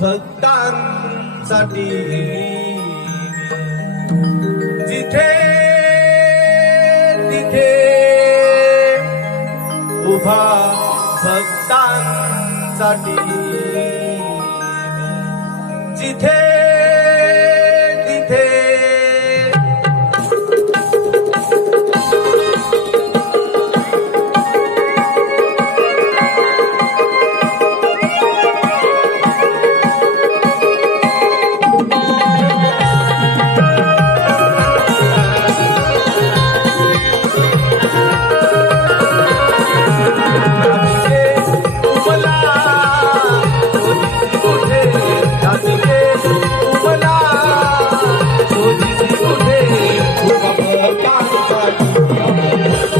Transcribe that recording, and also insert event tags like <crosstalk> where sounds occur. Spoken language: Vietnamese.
भक्तांग साथी जिथे जिथे उभा भक्तांग साथी जिथे Thank <laughs> you.